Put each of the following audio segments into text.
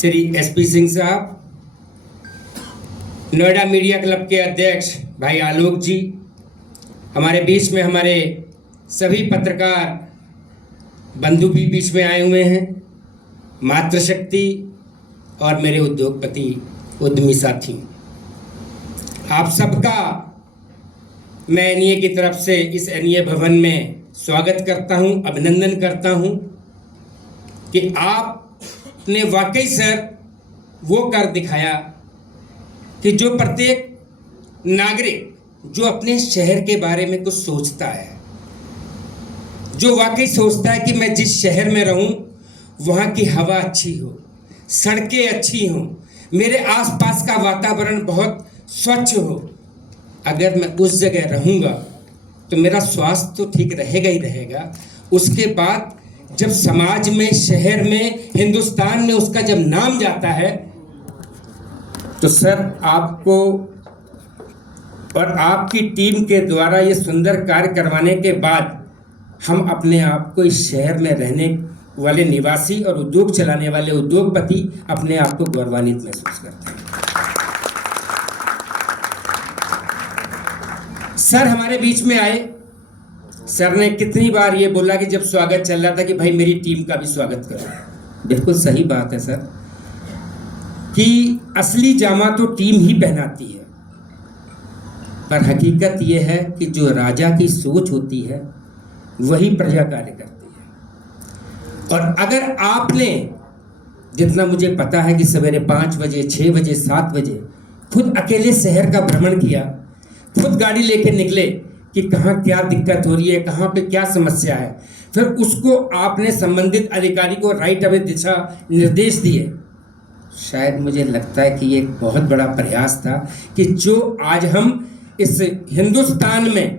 Shri SP Singh साहब, Noida media club के अध्यक्ष भाई आलोक जी, हमारे बीच में हमारे सभी पत्रकार बंधु भी बीच में आए हुए हैं, मातृशक्ति और मेरे उद्योगपति उद्यमी साथी, आप सबका मैं एनईए की तरफ से इस एनईए भवन में स्वागत करता हूं, अभिनंदन करता हूं कि आपने वाकई सर वो कर दिखाया कि जो प्रत्येक नागरिक जो अपने शहर के बारे में कुछ सोचता है, जो वाकई सोचता है कि मैं जिस शहर में रहूं वहाँ की हवा अच्छी हो, सड़कें अच्छी हों, मेरे आसपास का वातावरण बहुत स्वच्छ हो, अगर मैं उस जगह रहूँगा तो मेरा स्वास्थ्य तो ठीक रहेगा ही रहेगा। उसके बाद जब समाज में, शहर में, हिंदुस्तान में उसका जब नाम जाता है तो सर आपको और आपकी टीम के द्वारा ये सुंदर कार्य करवाने के बाद हम अपने आप को इस शहर में रहने वाले निवासी और उद्योग चलाने वाले उद्योगपति अपने आप को गौरवान्वित महसूस करते हैं। सर हमारे बीच में आए, सर ने कितनी बार ये बोला कि जब स्वागत चल रहा था कि भाई मेरी टीम का भी स्वागत करो। बिल्कुल सही बात है सर कि असली जामा तो टीम ही पहनाती है, पर हकीकत ये है कि जो राजा की सोच होती है वही प्रजा कार्य करती है। और अगर आपने, जितना मुझे पता है कि सवेरे 5 बजे, 6 बजे, 7 बजे खुद अकेले शहर का भ्रमण किया, खुद गाड़ी लेके निकले कि कहाँ क्या दिक्कत हो रही है, कहाँ पे क्या समस्या है, फिर उसको आपने संबंधित अधिकारी को राइट अवे दिशा निर्देश दिए, शायद मुझे लगता है कि ये एक बहुत बड़ा प्रयास था कि जो आज हम इस हिंदुस्तान में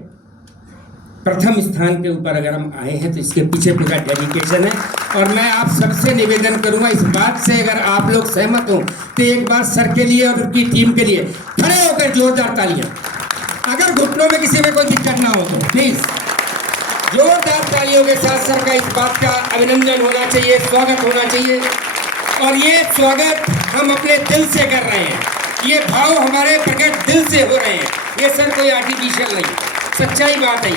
प्रथम स्थान के ऊपर अगर हम आए हैं तो इसके पीछे पूरा डेडिकेशन है। और मैं आप सबसे निवेदन करूंगा इस बात से, अगर आप लोग सहमत हो तो एक बार सर के लिए और उनकी टीम के लिए खड़े होकर जोरदार तालियां, अगर घुटनों में किसी में कोई दिक्कत ना हो तो प्लीज जोरदार तालियों के साथ सर का इस बात का अभिनंदन होना चाहिए, स्वागत होना चाहिए। और ये स्वागत हम अपने दिल से कर रहे हैं, ये भाव हमारे प्रकट दिल से हो रहे हैं, ये सर कोई आर्टिफिशियल नहीं, सच्चाई बात है।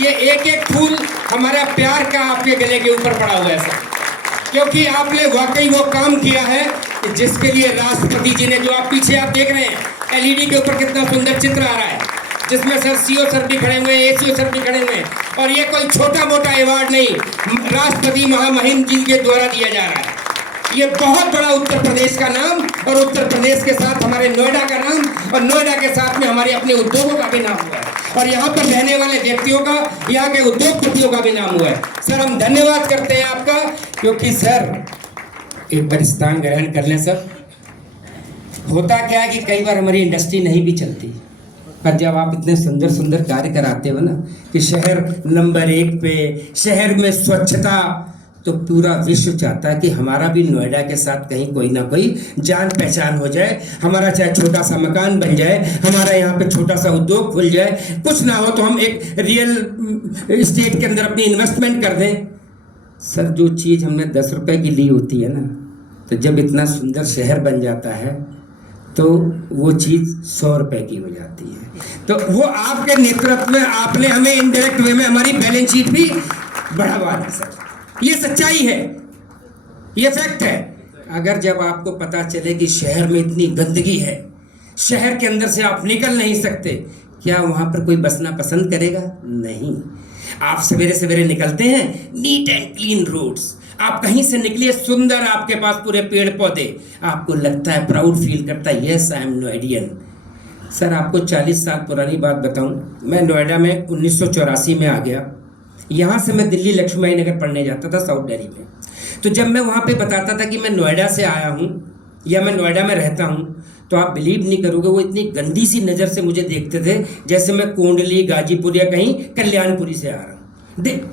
ये एक एक फूल हमारा प्यार का आपके गले के ऊपर पड़ा हुआ है सर, क्योंकि आपने वाकई वो काम किया है जिसके लिए राष्ट्रपति जी ने, जो आप पीछे आप देख रहे हैं एलईडी के ऊपर कितना सुंदर चित्र आ रहा है, जिसमें सर सीओ सर भी खड़े हुए हैं, एसीओ सर भी खड़े हुए हैं, और ये कोई छोटा मोटा अवार्ड नहीं, राष्ट्रपति महामहिम जी के द्वारा दिया जा रहा है। ये बहुत बड़ा उत्तर प्रदेश का नाम, और उत्तर प्रदेश के साथ हमारे नोएडा का नाम, और नोएडा के साथ में हमारे अपने उद्योगों का भी नाम हुआ है, और यहाँ पर रहने वाले व्यक्तियों का, यहाँ के उद्योगपतियों का भी नाम हुआ है। सर हम धन्यवाद करते हैं आपका, क्योंकि सर एक बार स्थान ग्रहण कर लें सर। होता क्या है कि कई बार हमारी इंडस्ट्री नहीं भी चलती, पर जब आप इतने सुंदर सुंदर कार्य कराते हो ना कि शहर नंबर 1 पे, शहर में स्वच्छता, तो पूरा विश्व चाहता है कि हमारा भी नोएडा के साथ कहीं कोई ना कोई जान पहचान हो जाए, हमारा चाहे छोटा सा मकान बन जाए, हमारा यहाँ पे छोटा सा उद्योग खुल जाए, कुछ ना हो तो हम एक रियल एस्टेट के अंदर अपनी इन्वेस्टमेंट कर दें। सर जो चीज़ हमने 10 रुपए की ली होती है ना, तो जब इतना सुंदर शहर बन जाता है तो वो चीज़ 100 रुपए की हो जाती है। तो वो आपके नेतृत्व में आपने हमें इनडायरेक्ट वे में हमारी बैलेंस शीट भी बढ़ावा है सर, ये सच्चाई है, ये फैक्ट है। अगर जब आपको पता चले कि शहर में इतनी गंदगी है, शहर के अंदर से आप निकल नहीं सकते, क्या वहाँ पर कोई बसना पसंद करेगा? नहीं। आप सवेरे सवेरे निकलते हैं, नीट एंड क्लीन रोड्स, आप कहीं से निकलिए, सुंदर आपके पास पूरे पेड़ पौधे, आपको लगता है, प्राउड फील करता है, यस आई एम नोएडियन। सर आपको 40 साल पुरानी बात बताऊं, मैं नोएडा में 1984 में आ गया। यहाँ से मैं दिल्ली लक्ष्मी नगर पढ़ने जाता था साउथ दिल्ली में। तो जब मैं वहाँ पे बताता था कि मैं नोएडा से आया हूँ या मैं नोएडा में रहता हूँ, तो आप बिलीव नहीं करोगे, वो इतनी गंदी सी नज़र से मुझे देखते थे जैसे मैं कोंडली, गाजीपुर या कहीं कल्याणपुरी से आ रहा हूँ।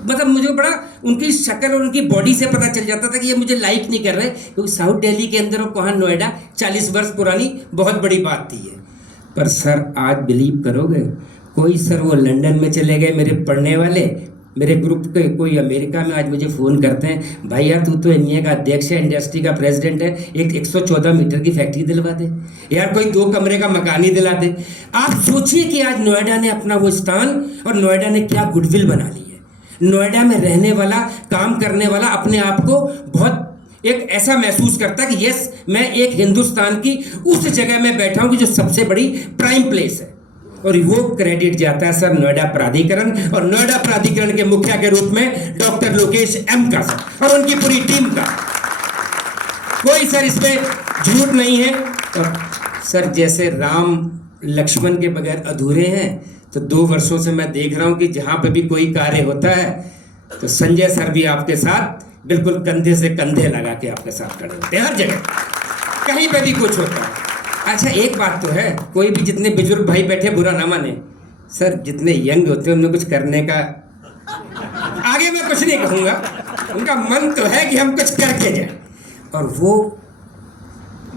मतलब मुझे बड़ा उनकी शक्ल और उनकी बॉडी से पता चल जाता था कि ये मुझे लाइक नहीं कर रहे, क्योंकि साउथ दिल्ली के अंदर और वहाँ नोएडा 40 वर्ष पुरानी बहुत बड़ी बात थी है। पर सर आज बिलीव करोगे, कोई सर वो लंदन में चले गए मेरे पढ़ने वाले, मेरे ग्रुप के कोई अमेरिका में आज मुझे फ़ोन करते हैं, भाई यार तू तो एनईए का अध्यक्ष है, इंडस्ट्री का प्रेसिडेंट है, एक 114 मीटर की फैक्ट्री दिलवा दे यार, कोई 2 कमरे का मकान ही दिला दे। आप सोचिए कि आज नोएडा ने अपना वो स्थान और नोएडा ने क्या गुडविल बना ली है। नोएडा में रहने वाला, काम करने वाला अपने आप को बहुत एक ऐसा महसूस करता है कि यस, मैं एक हिंदुस्तान की उस जगह में बैठा हूं कि जो सबसे बड़ी प्राइम प्लेस है। और वो क्रेडिट जाता है सर नोएडा प्राधिकरण और नोएडा प्राधिकरण के मुखिया के रूप में डॉक्टर लोकेश एम का सर और उनकी पूरी टीम का। कोई सर इसमें झूठ नहीं है। और सर जैसे राम लक्ष्मण के बगैर अधूरे हैं, तो 2 वर्षों से मैं देख रहा हूं कि जहां पे भी कोई कार्य होता है तो संजय सर भी आपके साथ बिल्कुल कंधे से कंधे लगा के आपके साथ खड़े होते हैं हर जगह, कहीं पे भी कुछ होता है। अच्छा एक बात तो है, कोई भी जितने बुजुर्ग भाई बैठे बुरा ना माने सर, जितने यंग होते हैं उनमें कुछ करने का, आगे मैं कुछ नहीं कहूँगा, उनका मन तो है कि हम कुछ करके जाए। और वो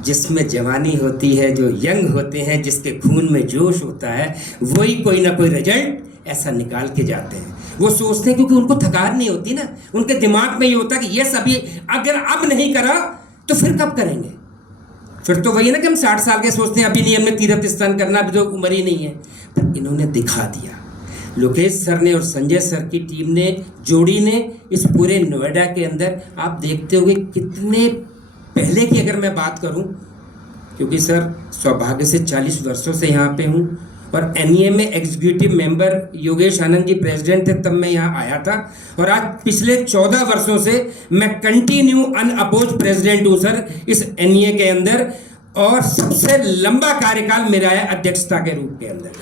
जिसमें जवानी होती है, जो यंग होते हैं, जिसके खून में जोश होता है, वही कोई ना कोई रिजल्ट ऐसा निकाल के जाते हैं। वो सोचते हैं क्योंकि उनको थकान नहीं होती ना, उनके दिमाग में ये होता है कि यस अभी अगर अब नहीं करा तो फिर कब करेंगे। फिर तो वही ना कि हम 60 साल के सोचते हैं अभी नहीं, हमने तीर्थ स्नान करना, अभी तो उम्र ही नहीं है। पर इन्होंने दिखा दिया, लोकेश सर ने और संजय सर की टीम ने, जोड़ी ने, इस पूरे नोएडा के अंदर आप देखते होंगे कितने पहले की अगर मैं बात करूं, क्योंकि सर सौभाग्य से 40 वर्षों से यहाँ पे हूँ और एनईए में executive member Yogesh Anand ji president थे तब मैं यहाँ आया था, और आज पिछले 14 वर्षों से मैं कंटिन्यू अनअपोज प्रेसिडेंट हूँ सर इस एनईए के अंदर, और सबसे लंबा कार्यकाल मेरा है अध्यक्षता के रूप के अंदर।